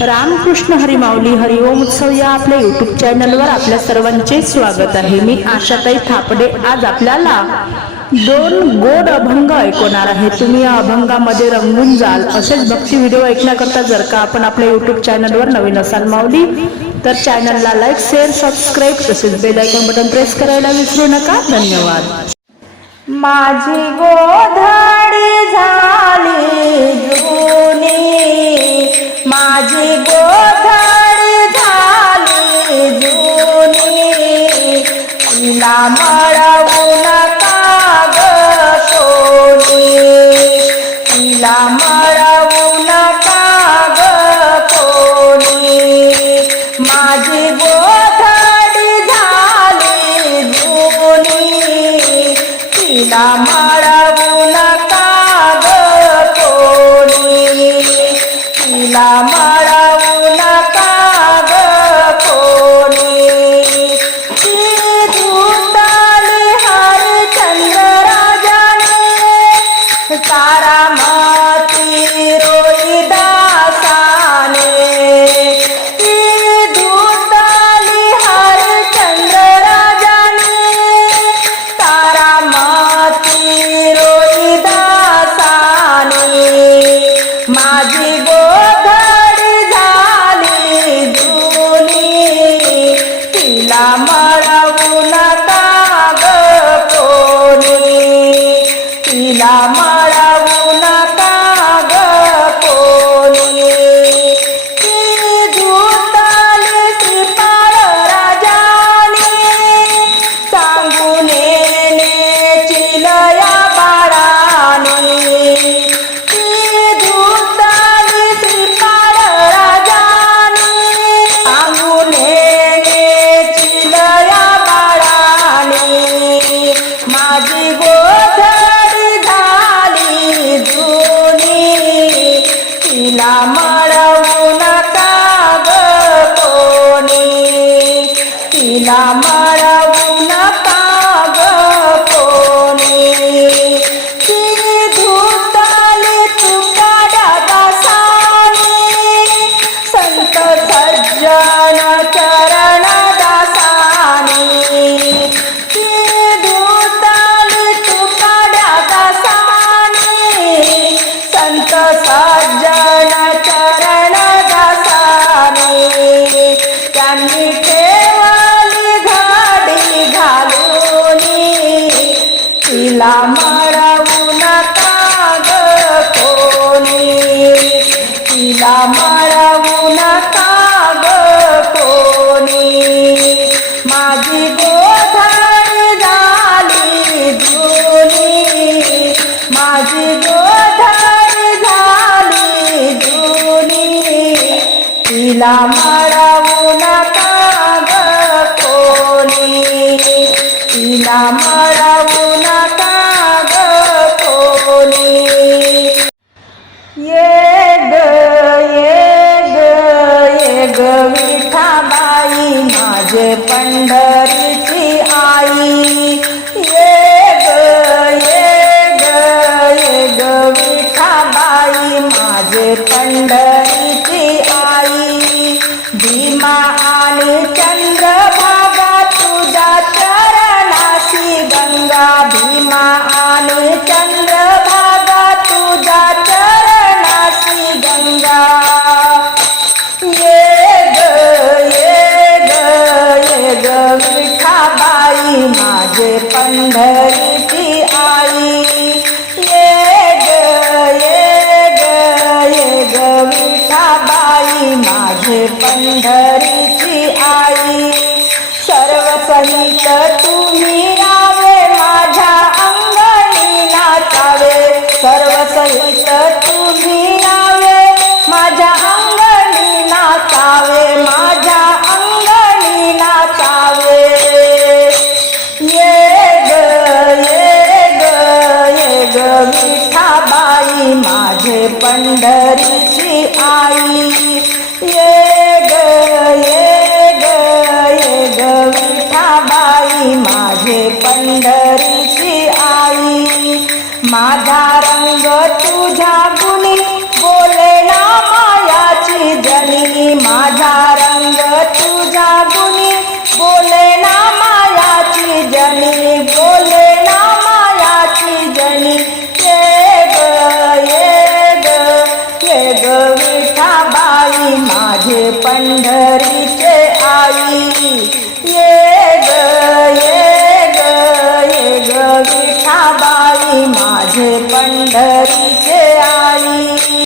रामकृष्ण हरिमावली हरिओम उत्सव या आपल्या युट्यूब चॅनलवर आपल्या सर्वांचे स्वागत आहे. मी आशाताई थापडे. आज आपल्याला दोन गोड अभंग ऐकवणार आहे. तुम्ही या अभंगामध्ये रंगून जाल. असेच भक्ती व्हिडिओ ऐकण्याकरता जर का आपण आपल्या युट्यूब चॅनलवर नवीन असाल माऊली तर चॅनलला लाईक शेअर सबस्क्राईब तसेच बेलायकन बटन प्रेस करायला विसरू नका. धन्यवाद. माझी गोधडी झाली जुनी माझी गोधडी झाली जुनी तिला मळवू नका ग कोणी तिला मळवू नका ग कोणी माझी गोधडी झाली जुनी तिला तिला मळवू नका ग कोणी. तिला मळ माझी गोधडी झाली जुनी. माझी गोधडी झाली जुनी. तिला मळवू नका ग कोणी. तिला मळवू पंढरीची आई. सर्व सहित तुम्ही यावे माझ्या अंगणी नाचावे. सर्व सहित तुम्ही यावे माझ्या अंगणी नाचावे. माझ्या अंगणी नाचावे. ये ग ये ग ये ग विठाबाई माझे पंढरीची आई. ये आई। ये ग ये ग ये ग विठाबाई माझे पंढरीचे आई।